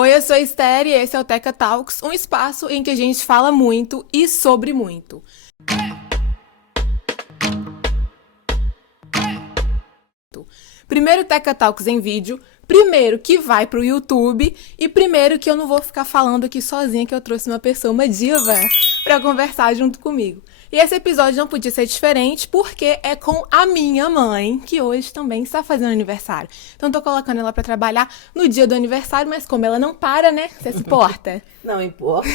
Oi, eu sou a Esther e esse é o Teca Talks, um espaço em que a gente fala muito e sobre muito. Primeiro Teca Talks em vídeo, primeiro que vai pro YouTube e primeiro que eu não vou ficar falando aqui sozinha que eu trouxe uma pessoa, uma diva, pra conversar junto comigo. E esse episódio não podia ser diferente porque é com a minha mãe, que hoje também está fazendo aniversário. Então tô colocando ela pra trabalhar no dia do aniversário, mas como ela não para, né? Você se importa? Não importa.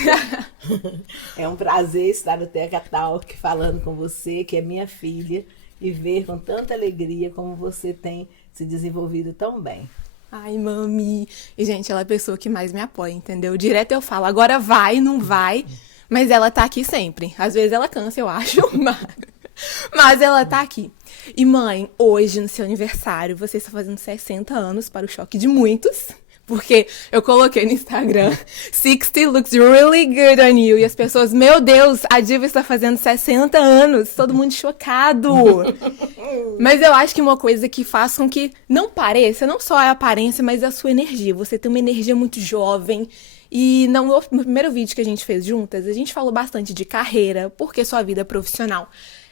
É um prazer estar no Teca Talk falando com você, que é minha filha, e ver com tanta alegria como você tem se desenvolvido tão bem. Ai, mami. E, gente, ela é a pessoa que mais me apoia, entendeu? Direto eu falo, agora vai, não vai. Mas ela tá aqui sempre. Às vezes ela cansa, eu acho, mas ela tá aqui. E, mãe, hoje, no seu aniversário, você está fazendo 60 anos, para o choque de muitos. Porque eu coloquei no Instagram, 60 looks really good on you. E as pessoas, meu Deus, a diva está fazendo 60 anos. Todo mundo chocado. Mas eu acho que uma coisa que faz com que não pareça, não só a aparência, mas a sua energia. Você tem uma energia muito jovem. E no primeiro vídeo que a gente fez juntas, a gente falou bastante de carreira, porque sua vida profissional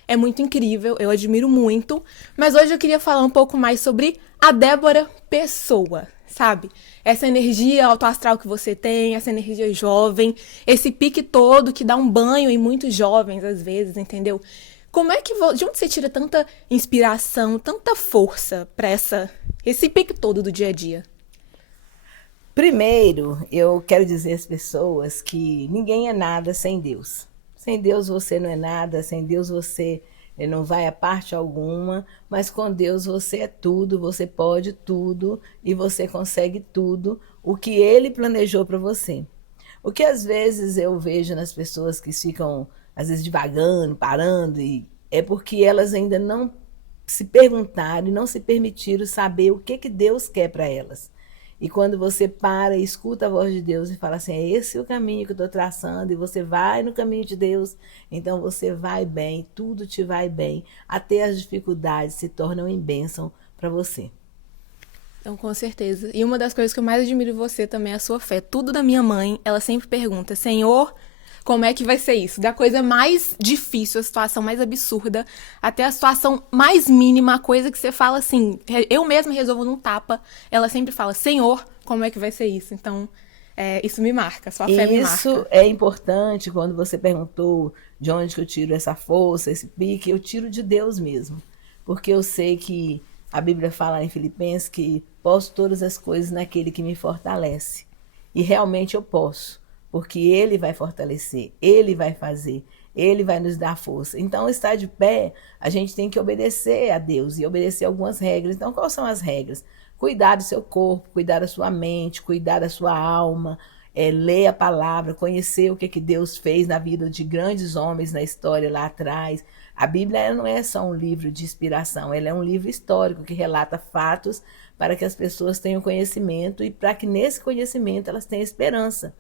é muito incrível, eu admiro muito. Mas hoje eu queria falar um pouco mais sobre a Débora pessoa, sabe? Essa energia autoastral que você tem, essa energia jovem, esse pique todo que dá um banho em muitos jovens às vezes, entendeu? Como é que de onde você tira tanta inspiração, tanta força pra esse pique todo do dia a dia? Primeiro, eu quero dizer às pessoas que ninguém é nada sem Deus. Sem Deus você não é nada, sem Deus você não vai a parte alguma, mas com Deus você é tudo, você pode tudo e você consegue tudo o que Ele planejou para você. O que às vezes eu vejo nas pessoas que ficam, às vezes, divagando, parando, é porque elas ainda não se perguntaram e não se permitiram saber o que Deus quer para elas. E quando você para e escuta a voz de Deus e fala assim, é esse o caminho que eu estou traçando, e você vai no caminho de Deus, então você vai bem, tudo te vai bem, até as dificuldades se tornam em bênção para você. Então, com certeza. E uma das coisas que eu mais admiro em você também é a sua fé. Tudo da minha mãe, ela sempre pergunta, Senhor, como é que vai ser isso? Da coisa mais difícil, a situação mais absurda, até a situação mais mínima, a coisa que você fala assim, eu mesma resolvo num tapa, ela sempre fala, Senhor, como é que vai ser isso? Então, isso me marca, sua fé me marca. Isso é importante quando você perguntou de onde que eu tiro essa força, esse pique, eu tiro de Deus mesmo. Porque eu sei que a Bíblia fala em Filipenses que posso todas as coisas naquele que me fortalece. E realmente eu posso. Porque Ele vai fortalecer, Ele vai fazer, Ele vai nos dar força. Então, estar de pé, a gente tem que obedecer a Deus e obedecer algumas regras. Então, quais são as regras? Cuidar do seu corpo, cuidar da sua mente, cuidar da sua alma, ler a palavra, conhecer o que Deus fez na vida de grandes homens na história lá atrás. A Bíblia ela não é só um livro de inspiração, ela é um livro histórico que relata fatos para que as pessoas tenham conhecimento e para que nesse conhecimento elas tenham esperança.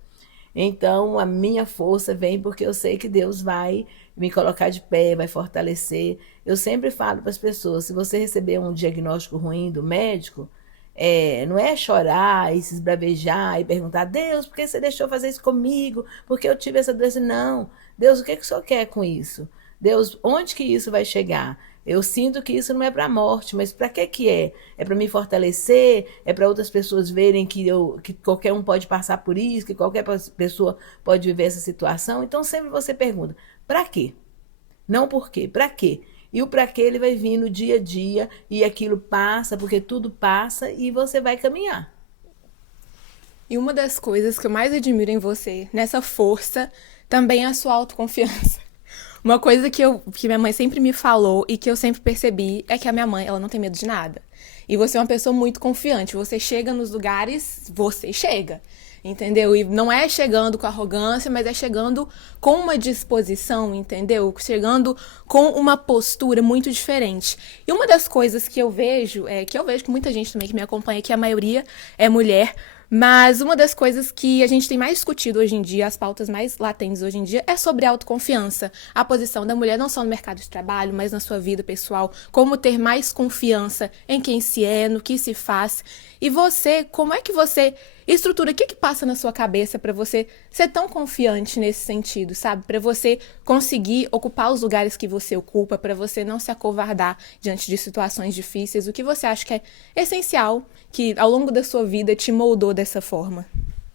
Então, a minha força vem porque eu sei que Deus vai me colocar de pé, vai fortalecer. Eu sempre falo para as pessoas, se você receber um diagnóstico ruim do médico, não é chorar e se esbravejar e perguntar, Deus, por que você deixou fazer isso comigo? Por que eu tive essa doença? Não. Deus, o que o Senhor quer com isso? Deus, onde que isso vai chegar? Eu sinto que isso não é para a morte, mas para que é? É para me fortalecer? É para outras pessoas verem que qualquer um pode passar por isso, que qualquer pessoa pode viver essa situação? Então sempre você pergunta, para quê? Não por quê, para quê? E o para quê ele vai vir no dia a dia e aquilo passa, porque tudo passa e você vai caminhar. E uma das coisas que eu mais admiro em você, nessa força, também é a sua autoconfiança. Uma coisa que minha mãe sempre me falou e que eu sempre percebi é que a minha mãe, ela não tem medo de nada. E você é uma pessoa muito confiante. Você chega nos lugares, você chega, entendeu? E não é chegando com arrogância, mas é chegando com uma disposição, entendeu? Chegando com uma postura muito diferente. E uma das coisas que eu vejo com muita gente também que me acompanha, que a maioria é mulher, mas uma das coisas que a gente tem mais discutido hoje em dia, as pautas mais latentes hoje em dia, é sobre a autoconfiança. A posição da mulher não só no mercado de trabalho, mas na sua vida pessoal. Como ter mais confiança em quem se é, no que se faz. E você, como é que você estrutura, o que passa na sua cabeça para você ser tão confiante nesse sentido, sabe? Para você conseguir ocupar os lugares que você ocupa, para você não se acovardar diante de situações difíceis. O que você acha que é essencial, que ao longo da sua vida te moldou dessa forma?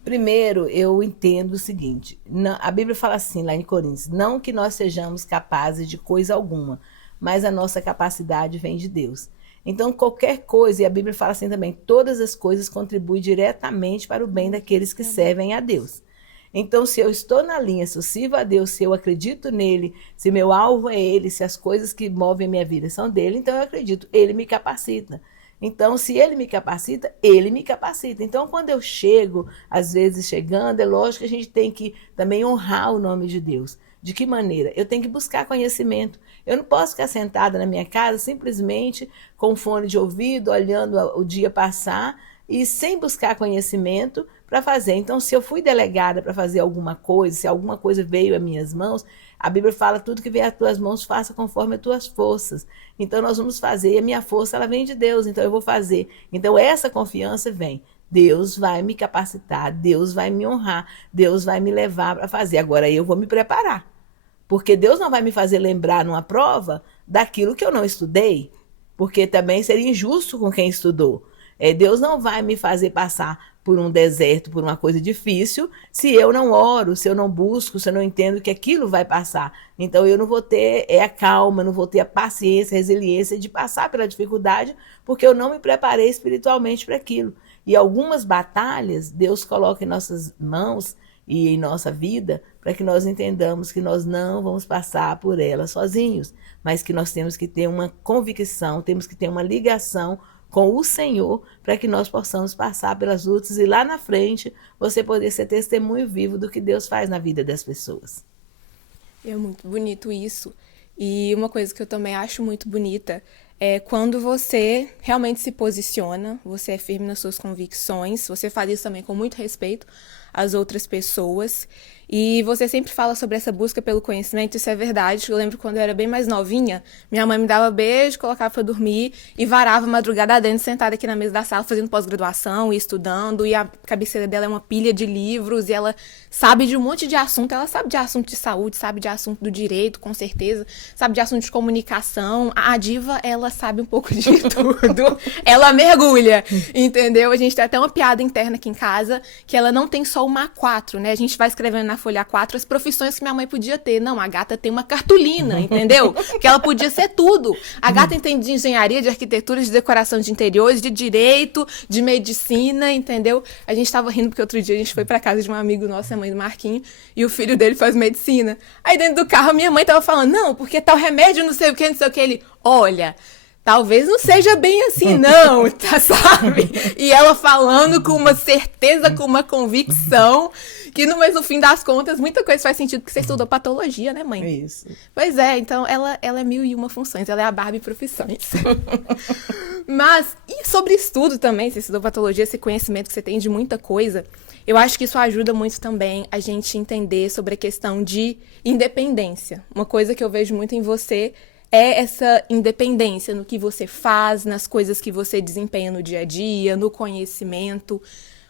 Primeiro, eu entendo o seguinte, a Bíblia fala assim lá em Coríntios, não que nós sejamos capazes de coisa alguma, mas a nossa capacidade vem de Deus. Então, qualquer coisa, e a Bíblia fala assim também, todas as coisas contribuem diretamente para o bem daqueles que servem a Deus. Então, se eu estou na linha, se eu sirvo a Deus, se eu acredito nele, se meu alvo é ele, se as coisas que movem minha vida são dele, então eu acredito, ele me capacita. Então, se ele me capacita, ele me capacita. Então, quando eu chego, às vezes chegando, é lógico que a gente tem que também honrar o nome de Deus. De que maneira? Eu tenho que buscar conhecimento. Eu não posso ficar sentada na minha casa simplesmente com fone de ouvido, olhando o dia passar e sem buscar conhecimento para fazer. Então, se eu fui delegada para fazer alguma coisa, se alguma coisa veio às minhas mãos, a Bíblia fala, tudo que vier às tuas mãos, faça conforme as tuas forças. Então, nós vamos fazer, e a minha força, ela vem de Deus, então eu vou fazer. Então, essa confiança vem. Deus vai me capacitar, Deus vai me honrar, Deus vai me levar para fazer. Agora, eu vou me preparar. Porque Deus não vai me fazer lembrar numa prova daquilo que eu não estudei, porque também seria injusto com quem estudou. Deus não vai me fazer passar por um deserto, por uma coisa difícil, se eu não oro, se eu não busco, se eu não entendo que aquilo vai passar. Então eu não vou ter a calma, não vou ter a paciência, a resiliência de passar pela dificuldade, porque eu não me preparei espiritualmente para aquilo. E algumas batalhas Deus coloca em nossas mãos e em nossa vida, para que nós entendamos que nós não vamos passar por elas sozinhos, mas que nós temos que ter uma convicção, temos que ter uma ligação com o Senhor, para que nós possamos passar pelas lutas e lá na frente você poder ser testemunho vivo do que Deus faz na vida das pessoas. É muito bonito isso. E uma coisa que eu também acho muito bonita é quando você realmente se posiciona, você é firme nas suas convicções, você faz isso também com muito respeito às outras pessoas. E você sempre fala sobre essa busca pelo conhecimento, isso é verdade. Eu lembro quando eu era bem mais novinha, minha mãe me dava beijo, colocava pra dormir e varava a madrugada dentro, sentada aqui na mesa da sala, fazendo pós-graduação e estudando. E a cabeceira dela é uma pilha de livros e ela sabe de um monte de assunto. Ela sabe de assunto de saúde, sabe de assunto do direito, com certeza, sabe de assunto de comunicação. A diva, ela sabe um pouco de tudo. Ela mergulha, entendeu? A gente tem até uma piada interna aqui em casa, que ela não tem só uma A4, né? A gente vai escrevendo na folha A4 as profissões que minha mãe podia ter. Não, a gata tem uma cartolina, entendeu? Que ela podia ser tudo. A gata entende de engenharia, de arquitetura, de decoração de interiores, de direito, de medicina, entendeu? A gente tava rindo porque outro dia a gente foi pra casa de um amigo nosso, a mãe do Marquinho, e o filho dele faz medicina. Aí dentro do carro, minha mãe tava falando, não, porque tal remédio, não sei o que, não sei o que. Ele, olha, talvez não seja bem assim, não, tá, sabe? E ela falando com uma certeza, com uma convicção, que mas no fim das contas, muita coisa faz sentido, porque você estudou patologia, né, mãe? Isso. Pois é, então ela é 1001 funções, ela é a Barbie profissões. Mas, e sobre estudo também, você estudou patologia, esse conhecimento que você tem de muita coisa, eu acho que isso ajuda muito também a gente entender sobre a questão de independência. Uma coisa que eu vejo muito em você é essa independência no que você faz, nas coisas que você desempenha no dia a dia, no conhecimento.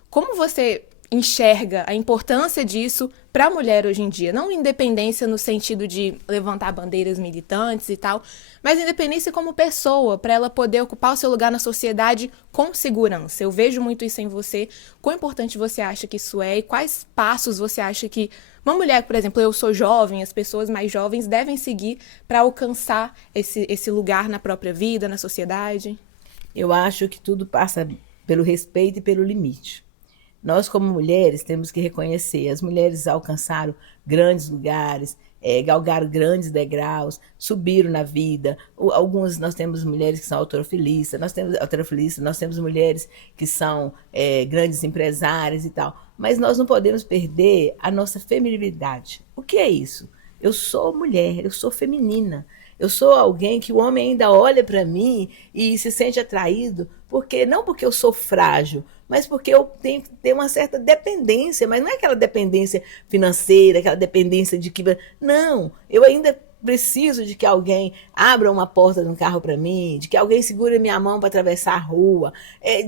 Como você enxerga a importância disso para a mulher hoje em dia? Não independência no sentido de levantar bandeiras militantes e tal, mas independência como pessoa, para ela poder ocupar o seu lugar na sociedade com segurança. Eu vejo muito isso em você. Quão importante você acha que isso é e quais passos você acha que uma mulher, por exemplo, eu sou jovem, as pessoas mais jovens devem seguir para alcançar esse lugar na própria vida, na sociedade? Eu acho que tudo passa pelo respeito e pelo limite. Nós, como mulheres, temos que reconhecer, as mulheres alcançaram grandes lugares, galgaram grandes degraus, subiram na vida. Algumas, nós temos mulheres que são autorofilistas, nós temos mulheres que são grandes empresárias e tal, mas nós não podemos perder a nossa feminilidade. O que é isso? Eu sou mulher, eu sou feminina. Eu sou alguém que o homem ainda olha para mim e se sente atraído, não porque eu sou frágil, mas porque eu tenho que ter uma certa dependência, mas não é aquela dependência financeira, aquela dependência de que... Não, eu ainda preciso de que alguém abra uma porta de um carro para mim, de que alguém segure minha mão para atravessar a rua,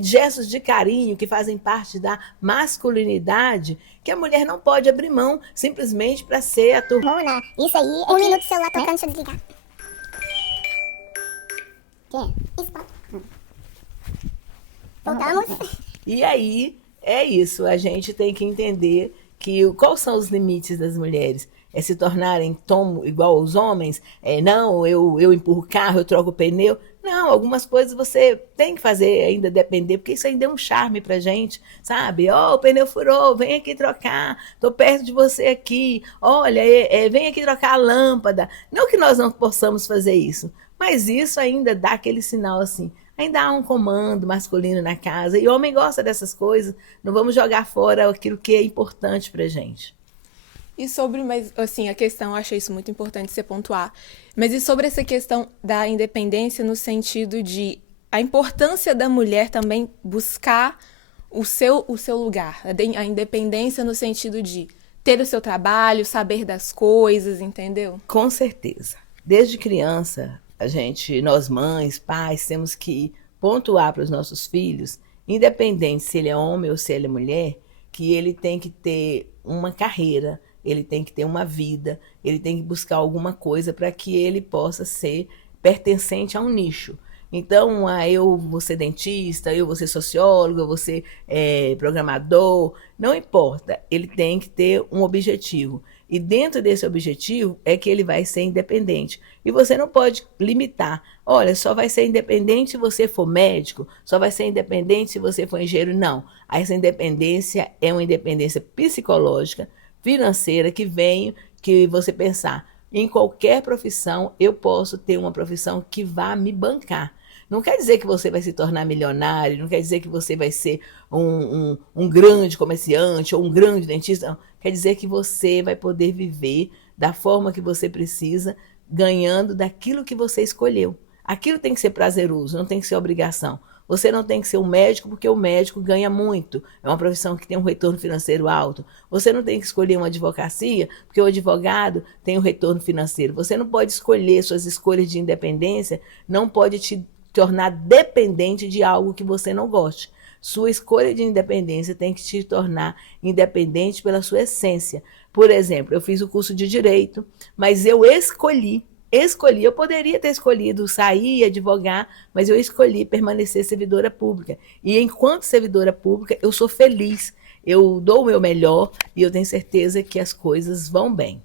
gestos de carinho que fazem parte da masculinidade, que a mulher não pode abrir mão simplesmente para ser a turmona. Isso aí. Um minuto de celular tocando, deixa eu desligar. O quê? Isso, pode. Voltamos. E aí, é isso, a gente tem que entender quais são os limites das mulheres. É se tornarem tomo igual aos homens? Não, eu empurro o carro, eu troco o pneu. Não, algumas coisas você tem que fazer ainda depender, porque isso ainda é um charme pra gente, sabe? O pneu furou, vem aqui trocar, tô perto de você aqui, olha, vem aqui trocar a lâmpada. Não que nós não possamos fazer isso, mas isso ainda dá aquele sinal assim, ainda há um comando masculino na casa, e o homem gosta dessas coisas, não vamos jogar fora aquilo que é importante pra gente. E sobre, mas assim, a questão, eu achei isso muito importante você pontuar, mas e sobre essa questão da independência no sentido de a importância da mulher também buscar o seu lugar, a independência no sentido de ter o seu trabalho, saber das coisas, entendeu? Com certeza. Desde criança, nós mães, pais, temos que pontuar para os nossos filhos, independente se ele é homem ou se ele é mulher, que ele tem que ter uma carreira, ele tem que ter uma vida, ele tem que buscar alguma coisa para que ele possa ser pertencente a um nicho. Então, eu vou ser dentista, eu vou ser sociólogo, eu vou ser programador, não importa, ele tem que ter um objetivo. E dentro desse objetivo é que ele vai ser independente. E você não pode limitar. Olha, só vai ser independente se você for médico, só vai ser independente se você for engenheiro. Não. Essa independência é uma independência psicológica, financeira, que você pensar, em qualquer profissão eu posso ter uma profissão que vá me bancar. Não quer dizer que você vai se tornar milionário, não quer dizer que você vai ser um grande comerciante ou um grande dentista, não. Quer dizer que você vai poder viver da forma que você precisa, ganhando daquilo que você escolheu. Aquilo tem que ser prazeroso, não tem que ser obrigação. Você não tem que ser um médico porque o médico ganha muito. É uma profissão que tem um retorno financeiro alto. Você não tem que escolher uma advocacia porque o advogado tem um retorno financeiro. Você não pode escolher, suas escolhas de independência não pode te tornar dependente de algo que você não goste. Sua escolha de independência tem que te tornar independente pela sua essência. Por exemplo, eu fiz o curso de Direito, mas eu escolhi, eu poderia ter escolhido sair e advogar, mas eu escolhi permanecer servidora pública. E enquanto servidora pública, eu sou feliz, eu dou o meu melhor e eu tenho certeza que as coisas vão bem.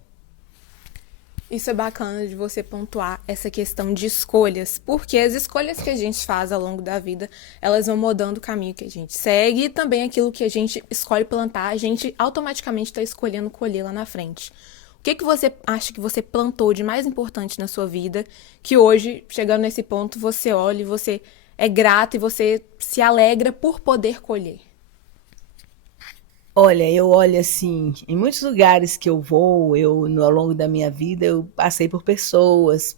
Isso é bacana de você pontuar essa questão de escolhas, porque as escolhas que a gente faz ao longo da vida, elas vão mudando o caminho que a gente segue e também aquilo que a gente escolhe plantar, a gente automaticamente está escolhendo colher lá na frente. O que você acha que você plantou de mais importante na sua vida, que hoje, chegando nesse ponto, você olha e você é grato e você se alegra por poder colher? Olha, eu olho assim, em muitos lugares que eu vou, ao longo da minha vida, eu passei por pessoas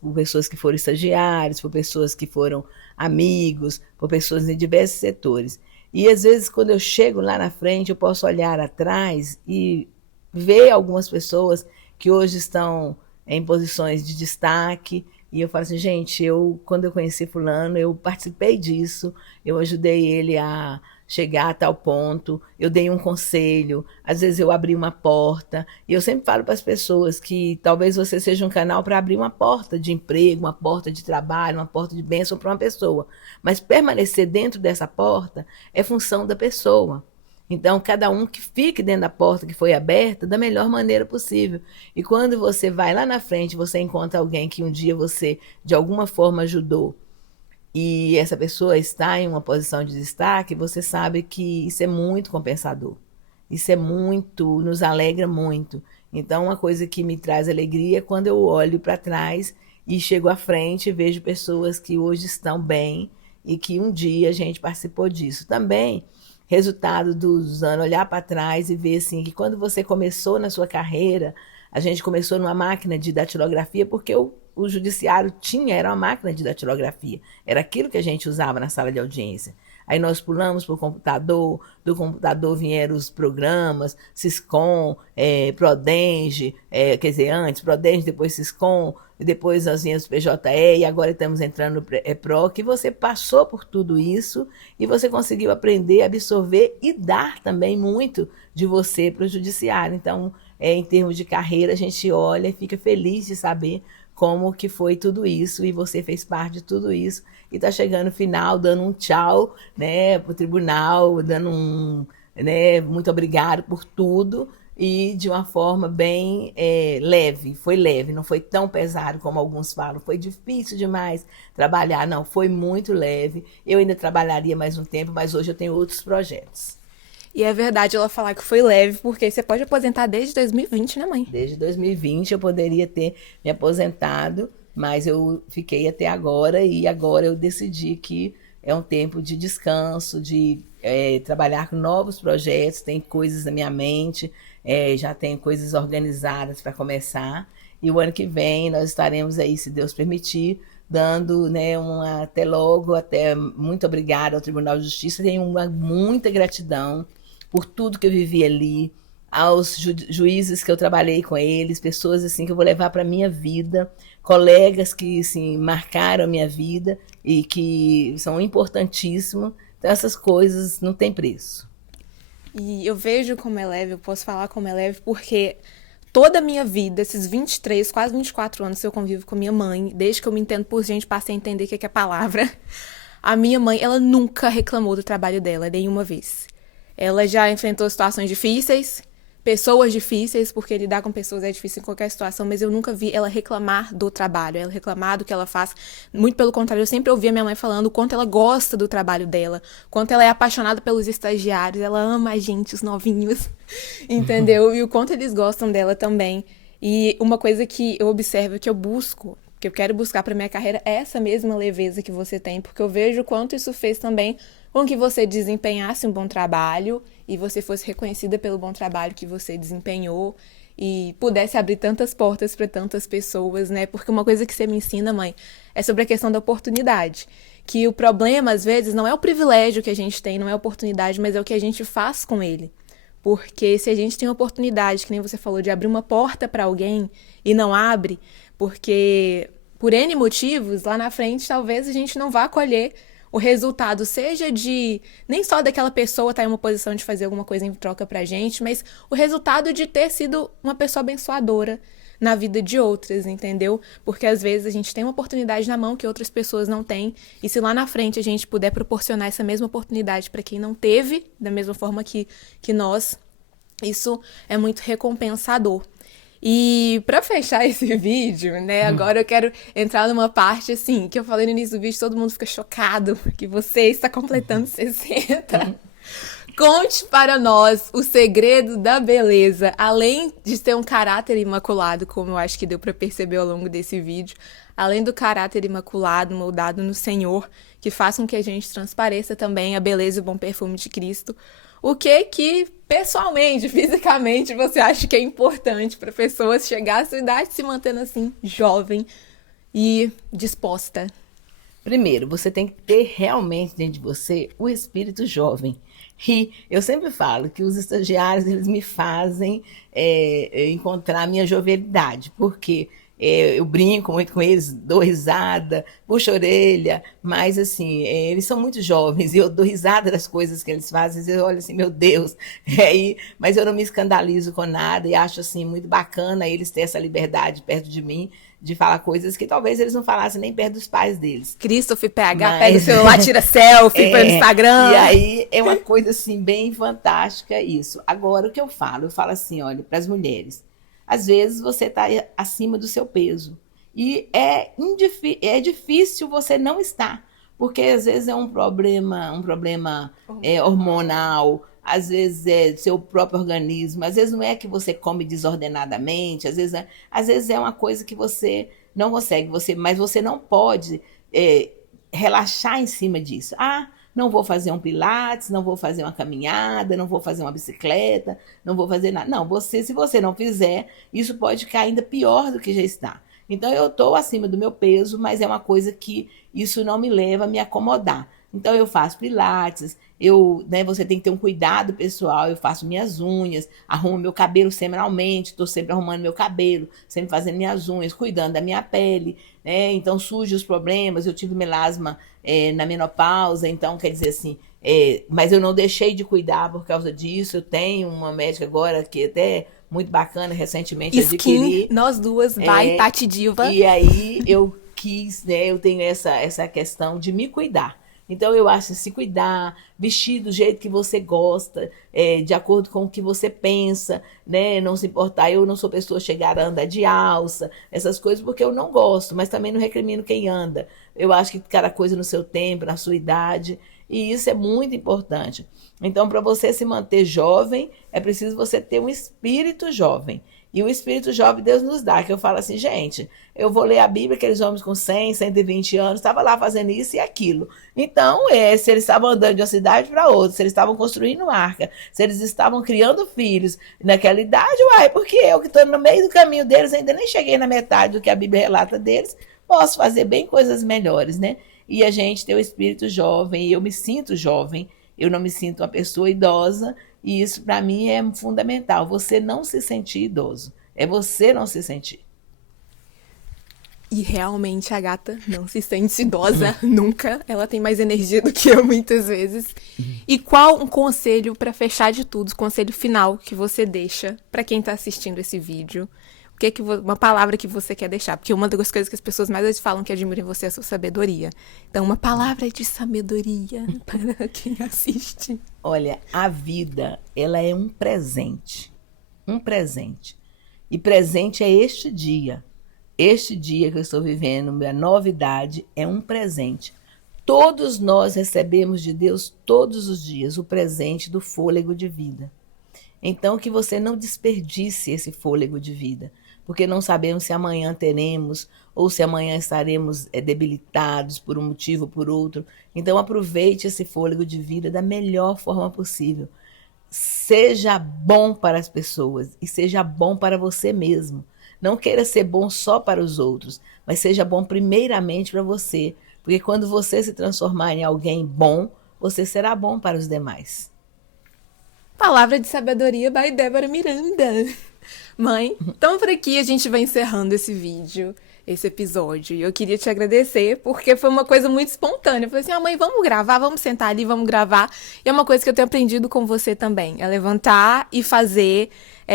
que foram estagiários, por pessoas que foram amigos, por pessoas em diversos setores. E às vezes, quando eu chego lá na frente, eu posso olhar atrás e ver algumas pessoas que hoje estão em posições de destaque, e eu falo assim, gente, quando eu conheci fulano, eu participei disso, eu ajudei ele a chegar a tal ponto, eu dei um conselho, às vezes eu abri uma porta, e eu sempre falo para as pessoas que talvez você seja um canal para abrir uma porta de emprego, uma porta de trabalho, uma porta de bênção para uma pessoa, mas permanecer dentro dessa porta é função da pessoa. Então, cada um que fique dentro da porta que foi aberta da melhor maneira possível. E quando você vai lá na frente, você encontra alguém que um dia você, de alguma forma, ajudou, e essa pessoa está em uma posição de destaque, você sabe que isso é muito compensador. Isso nos alegra muito. Então, uma coisa que me traz alegria é quando eu olho para trás e chego à frente e vejo pessoas que hoje estão bem e que um dia a gente participou disso. Também, resultado dos anos, olhar para trás e ver assim, que quando você começou na sua carreira, a gente começou numa máquina de datilografia, porque o judiciário era uma máquina de datilografia. Era aquilo que a gente usava na sala de audiência. Aí nós pulamos para o computador, do computador vieram os programas, Siscom, Prodenge, quer dizer, antes Prodenge, depois Siscom, depois nós viemos para o PJE e agora estamos entrando no PRO, que você passou por tudo isso e você conseguiu aprender, absorver e dar também muito de você para o judiciário. Então, em termos de carreira, a gente olha e fica feliz de saber como que foi tudo isso e você fez parte de tudo isso e está chegando no final, dando um tchau, né, para o tribunal, dando né, muito obrigado por tudo, e de uma forma bem leve, foi leve, não foi tão pesado como alguns falam, foi difícil demais trabalhar, não, foi muito leve, eu ainda trabalharia mais um tempo, mas hoje eu tenho outros projetos. E é verdade ela falar que foi leve, porque você pode aposentar desde 2020, né, mãe? Desde 2020 eu poderia ter me aposentado, mas eu fiquei até agora e agora eu decidi que é um tempo de descanso, de trabalhar com novos projetos, tem coisas na minha mente, já tenho coisas organizadas para começar. E o ano que vem nós estaremos aí, se Deus permitir, dando, né, até logo, até muito obrigada ao Tribunal de Justiça, tenho muita gratidão por tudo que eu vivi ali, aos juízes que eu trabalhei com eles, pessoas assim que eu vou levar para a minha vida, colegas que assim, marcaram a minha vida e que são importantíssimos. Então essas coisas não têm preço. E eu vejo como é leve, eu posso falar como é leve, porque toda a minha vida, esses 23, quase 24 anos, eu convivo com a minha mãe, desde que eu me entendo por gente, passei a entender o que é palavra. A minha mãe, ela nunca reclamou do trabalho dela, nenhuma vez. Ela já enfrentou situações difíceis, pessoas difíceis, porque lidar com pessoas é difícil em qualquer situação, mas eu nunca vi ela reclamar do trabalho, ela reclamar do que ela faz. Muito pelo contrário, eu sempre ouvia minha mãe falando o quanto ela gosta do trabalho dela, quanto ela é apaixonada pelos estagiários, ela ama a gente, os novinhos, entendeu? E o quanto eles gostam dela também. E uma coisa que eu observo, que eu busco, que eu quero buscar para minha carreira, é essa mesma leveza que você tem, porque eu vejo o quanto isso fez também com que você desempenhasse um bom trabalho e você fosse reconhecida pelo bom trabalho que você desempenhou e pudesse abrir tantas portas para tantas pessoas, né? Porque uma coisa que você me ensina, mãe, é sobre a questão da oportunidade. Que o problema, às vezes, não é o privilégio que a gente tem, não é a oportunidade, mas é o que a gente faz com ele. Porque se a gente tem a oportunidade, que nem você falou, de abrir uma porta para alguém e não abre, porque por N motivos, lá na frente, talvez a gente não vá colher o resultado, seja de nem só daquela pessoa estar em uma posição de fazer alguma coisa em troca pra gente, mas o resultado de ter sido uma pessoa abençoadora na vida de outras, entendeu? Porque às vezes a gente tem uma oportunidade na mão que outras pessoas não têm, e se lá na frente a gente puder proporcionar essa mesma oportunidade para quem não teve, da mesma forma que nós, isso é muito recompensador. E pra fechar esse vídeo, né, agora eu quero entrar numa parte, assim, que eu falei no início do vídeo, todo mundo fica chocado que você está completando 60. Conte para nós o segredo da beleza, além de ter um caráter imaculado, como eu acho que deu pra perceber ao longo desse vídeo, além do caráter imaculado, moldado no Senhor, que faz com que a gente transpareça também a beleza e o bom perfume de Cristo. O que pessoalmente, fisicamente, você acha que é importante para pessoas chegar à sua idade se mantendo assim, jovem e disposta? Primeiro, você tem que ter realmente dentro de você o espírito jovem. E eu sempre falo que os estagiários, eles me fazem encontrar a minha jovialidade, porque eu brinco muito com eles, dou risada, puxo a orelha, mas assim, eles são muito jovens e eu dou risada das coisas que eles fazem, e eu olho assim, meu Deus, mas eu não me escandalizo com nada e acho assim muito bacana eles terem essa liberdade perto de mim, de falar coisas que talvez eles não falassem nem perto dos pais deles. Christopher PH, pega o celular, tira selfie pelo Instagram. E aí é uma coisa assim bem fantástica isso. Agora o que eu falo assim, olha, para as mulheres, às vezes você está acima do seu peso e é difícil você não estar, porque às vezes é um problema hormonal, às vezes é seu próprio organismo, às vezes não é que você come desordenadamente, às vezes é uma coisa que você não consegue, mas você não pode relaxar em cima disso. Não vou fazer um pilates, não vou fazer uma caminhada, não vou fazer uma bicicleta, não vou fazer nada. Não, se você não fizer, isso pode ficar ainda pior do que já está. Então, eu estou acima do meu peso, mas é uma coisa que isso não me leva a me acomodar. Então, eu faço pilates, né, você tem que ter um cuidado pessoal. Eu faço minhas unhas, arrumo meu cabelo semanalmente, estou sempre arrumando meu cabelo, sempre fazendo minhas unhas, cuidando da minha pele, né? Então surgem os problemas. Eu tive melasma na menopausa, então quer dizer assim, mas eu não deixei de cuidar por causa disso. Eu tenho uma médica agora que até muito bacana, recentemente adquiri. Nós duas, vai, Tati Diva. E aí eu quis, né, eu tenho essa questão de me cuidar. Então eu acho se cuidar, vestir do jeito que você gosta, de acordo com o que você pensa, né? Não se importar. Eu não sou pessoa chegar a andar de alça, essas coisas, porque eu não gosto, mas também não recrimino quem anda. Eu acho que cada coisa no seu tempo, na sua idade, e isso é muito importante. Então, para você se manter jovem, é preciso você ter um espírito jovem. E o espírito jovem Deus nos dá, que eu falo assim, gente, eu vou ler a Bíblia, aqueles homens com 100, 120 anos, estavam lá fazendo isso e aquilo. Então, se eles estavam andando de uma cidade para outra, se eles estavam construindo arca, se eles estavam criando filhos naquela idade, porque eu que estou no meio do caminho deles, ainda nem cheguei na metade do que a Bíblia relata deles, posso fazer bem coisas melhores, né? E a gente tem o espírito jovem, e eu me sinto jovem, eu não me sinto uma pessoa idosa, e isso para mim é fundamental. Você não se sentir idoso, é você não se sentir. E realmente a gata não se sente idosa nunca. Ela tem mais energia do que eu muitas vezes. E qual um conselho para fechar de tudo, conselho final que você deixa para quem tá assistindo esse vídeo? Uma palavra que você quer deixar? Porque uma das coisas que as pessoas mais vezes falam que admiram em você é a sua sabedoria. Então, uma palavra de sabedoria para quem assiste. Olha, a vida, ela é um presente. Um presente. E presente é este dia. Este dia que eu estou vivendo, minha nova idade, é um presente. Todos nós recebemos de Deus todos os dias o presente do fôlego de vida. Então, que você não desperdice esse fôlego de vida, porque não sabemos se amanhã teremos ou se amanhã estaremos debilitados por um motivo ou por outro. Então, aproveite esse fôlego de vida da melhor forma possível. Seja bom para as pessoas e seja bom para você mesmo. Não queira ser bom só para os outros, mas seja bom primeiramente para você, porque quando você se transformar em alguém bom, você será bom para os demais. Palavra de sabedoria by Débora Miranda. Mãe, então por aqui a gente vai encerrando esse vídeo, esse episódio. E eu queria te agradecer, porque foi uma coisa muito espontânea. Eu falei assim, mãe, vamos gravar, vamos sentar ali, vamos gravar. E é uma coisa que eu tenho aprendido com você também. É levantar e fazer,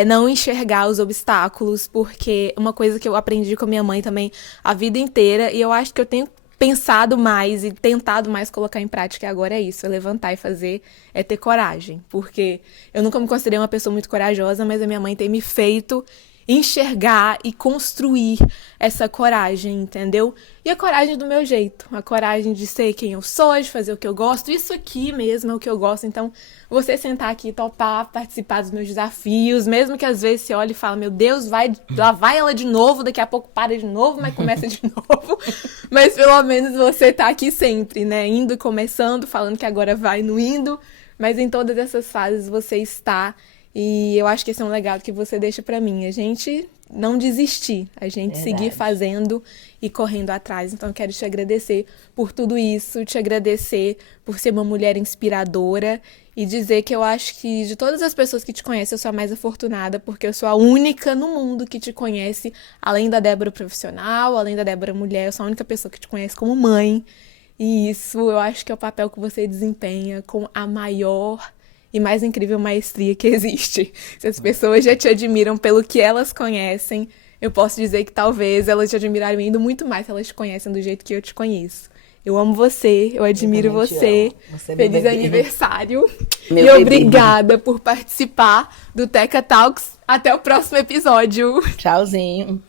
não enxergar os obstáculos, porque uma coisa que eu aprendi com a minha mãe também a vida inteira, e eu acho que eu tenho pensado mais e tentado mais colocar em prática agora é isso, é levantar e fazer, é ter coragem, porque eu nunca me considerei uma pessoa muito corajosa, mas a minha mãe tem me feito enxergar e construir essa coragem, entendeu? E a coragem do meu jeito, a coragem de ser quem eu sou, de fazer o que eu gosto, isso aqui mesmo é o que eu gosto, então você sentar aqui, topar, participar dos meus desafios, mesmo que às vezes você olhe e fala, meu Deus, lá vai ela de novo, daqui a pouco para de novo, mas começa de novo, mas pelo menos você tá aqui sempre, né, indo e começando, falando que agora vai no indo, mas em todas essas fases você está. E eu acho que esse é um legado que você deixa pra mim. A gente não desistir, a gente seguir fazendo e correndo atrás. Então eu quero te agradecer por tudo isso, te agradecer por ser uma mulher inspiradora e dizer que eu acho que de todas as pessoas que te conhecem, eu sou a mais afortunada, porque eu sou a única no mundo que te conhece, além da Débora profissional, além da Débora mulher, eu sou a única pessoa que te conhece como mãe. E isso eu acho que é o papel que você desempenha com a maior e mais incrível maestria que existe. Se as pessoas já te admiram pelo que elas conhecem, eu posso dizer que talvez elas te admirarem ainda muito mais se elas te conhecem do jeito que eu te conheço. Eu amo você, eu admiro você. Feliz aniversário. E obrigada por participar do Teca Talks. Até o próximo episódio. Tchauzinho.